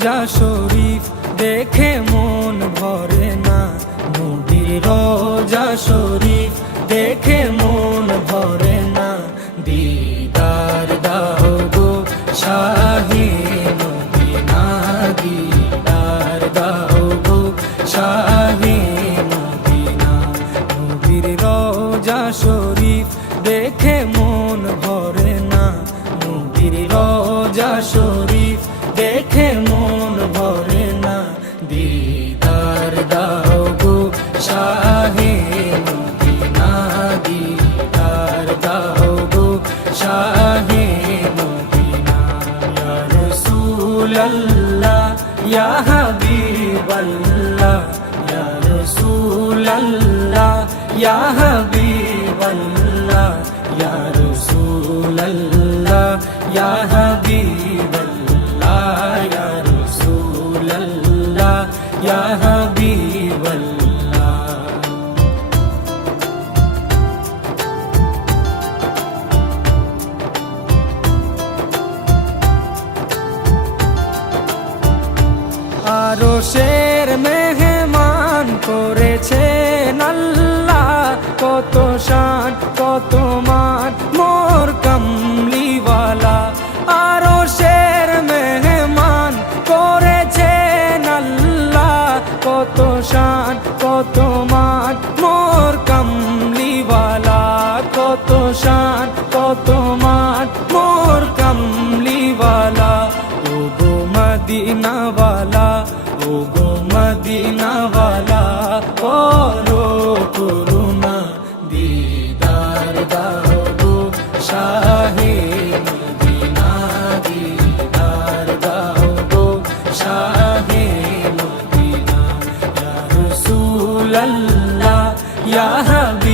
রোজা শরীফ দেখে মন ভরে না, নবীর রোজা শরীফ দেখে মন ভরে না। দিদার দাও গো শাহে মদিনা, দিদার দাও গো শাহে মদিনা। নবীর রোজা শরীফ দেখে মন ভরে না, নবীর রোজা শরীফ দেখে মন ভরে না। দিদার দাও গো শাহে মদিনা, দিদার দাও গো শাহে মদিনা। ইয়া রাসূলাল্লাহ ইয়া হাবিবাল্লাহ, ইয়া রাসূলাল্লাহ ইয়া হাবিবাল্লাহ, ইয়া রাসূলাল্লাহ ইয়া হাবিবাল্লাহ, ইয়া রাসূলাল্লাহ ইয়া হাবিবাল্লাহ। আরশের মেহমান করেছেন আল্লাহ, কত শান কত মান মোর কামলিওয়ালা। আরশের মেহমান করেছেন আল্লাহ, কত শান কত মান মোর কামলিওয়ালা, কত শান কত মান মোর কামলিওয়ালা। ও গো মদিনাওয়ালা, ও গো মদিনাওয়ালা, করো করুণা, দিদার দাও গো শাহে মদিনা, দিদার দাও গো শাহে মদিনা। ইয়া রাসূলাল্লাহ ইয়া হাবিবাল্লাহ,